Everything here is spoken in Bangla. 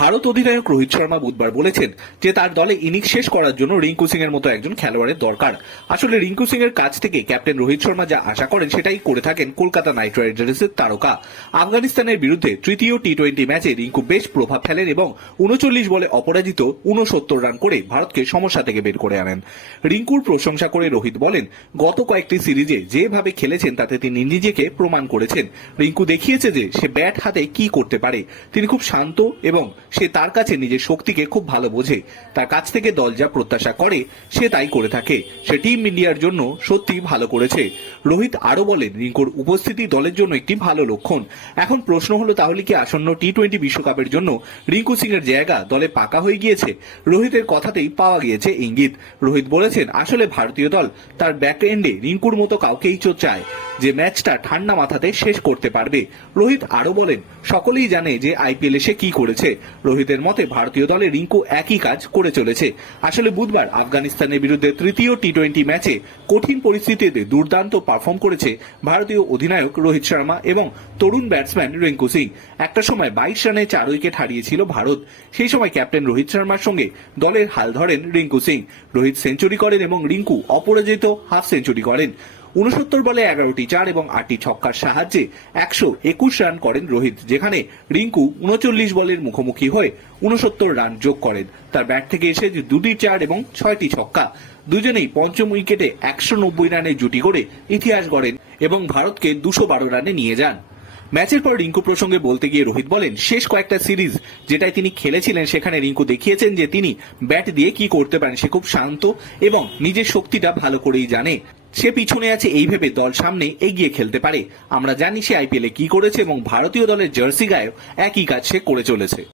ভারত অধিনায়ক রোহিত শর্মা বুধবার বলেছেন যে তার দলে ইনিংস শেষ করার জন্য রিঙ্কু সিং এর মতো একজন খেলোয়াড়ের দরকার। আসলে রিঙ্কু সিং এর কাছ থেকে ক্যাপ্টেন রোহিত শর্মা যা আশা করেন সেটাই করে থাকেন কলকাতা নাইট রাইডার্সের তারকা। আফগানিস্তানের বিরুদ্ধে তৃতীয় টি টোয়েন্টি ম্যাচে রিঙ্কু বেশ প্রভাব ফেলেন এবং উনচল্লিশ বলে অপরাজিত উনসত্তর রান করে ভারতকে সমস্যা থেকে বের করে আনেন। রিঙ্কুর প্রশংসা করে রোহিত বলেন, গত কয়েকটি সিরিজে যেভাবে খেলেছেন তাতে তিনি নিজেকে প্রমাণ করেছেন। রিঙ্কু দেখিয়েছে যে সে ব্যাট হাতে কি করতে পারে। তিনি খুব শান্ত এবং সে তার কাছে নিজের শক্তিকে খুব ভালো বোঝে। তার কাছ থেকে দল যা প্রত্যাশা করে, সে তাই করে থাকে। সে টিম ইন্ডিয়ার জন্য সত্যি ভালো করেছে। রোহিত আরও বলেন, রিঙ্কুর উপস্থিতি দলের জন্য একটি ভালো লক্ষণ। এখন প্রশ্ন হলো, তাহলে কি আসন্ন টি টোয়েন্টি বিশ্বকাপের জন্য রিঙ্কু সিং এর জায়গা দলে পাকা হয়ে গিয়েছে? রোহিতের কথাতেই পাওয়া গিয়েছে ইঙ্গিত। রোহিত বলেছেন, আসলে ভারতীয় দল তার ব্যাক এন্ডে রিঙ্কুর মতো কাউকেই চো চায়। যে ম্যাচটা ঠান্ডা মাথাতে শেষ করতে পারবে। রোহিত আরও বলেন, সকলেই জানে যে আইপিএল সে কি করেছে। রোহিতের মতে, ভারতীয় দলে রিঙ্কু একই কাজ করে চলেছে। আসলে বুধবার আফগানিস্তানের বিরুদ্ধে তৃতীয় টি টোয়েন্টি ম্যাচে কঠিন পরিস্থিতিতে দুর্দান্ত পারফর্ম করেছে ভারতীয় অধিনায়ক রোহিত শর্মা এবং তরুণ ব্যাটসম্যান রিঙ্কু সিং। একটা সময় বাইশ রানে চার উইকেট হারিয়েছিল ভারত। সেই সময় ক্যাপ্টেন রোহিত শর্মার সঙ্গে দলের হাল ধরেন রিঙ্কু সিং। রোহিত সেঞ্চুরি করেন এবং রিঙ্কু অপরাজিত হাফ সেঞ্চুরি করেন। উনসত্তর বলে এগারোটি চার এবং আটটি ছক্কার সাহায্যে একশো একুশ রান করেন রোহিত, যেখানে রিঙ্কু উনচল্লিশ বলের মুখোমুখি হয়ে উনসত্তর রান যোগ করেন। তার ব্যাট থেকে এসে দুটি চার এবং ছয়টি ছক্কা, দুজনেই পঞ্চম উইকেটে একশো নব্বই রানের জুটি করে ইতিহাস গড়েন এবং ভারতকে দুশো বারো রানে নিয়ে যান। ম্যাচের পর রিঙ্কু প্রসঙ্গে বলতে গিয়ে রোহিত বলেন, শেষ কয়েকটা সিরিজ যেটাই তিনি খেলেছিলেন, সেখানে রিঙ্কু দেখিয়েছেন যে তিনি ব্যাট দিয়ে কি করতে পারেন, সে খুব শান্ত এবং নিজের শক্তিটা ভালো করেই জানে। সে পিছনে আছে এই ভেবে দল সামনে এগিয়ে খেলতে পারে। আমরা জানি সে আইপিএলে কি করেছে এবং ভারতীয় দলের জার্সি গায়েও একই কাজ সে করে চলেছে।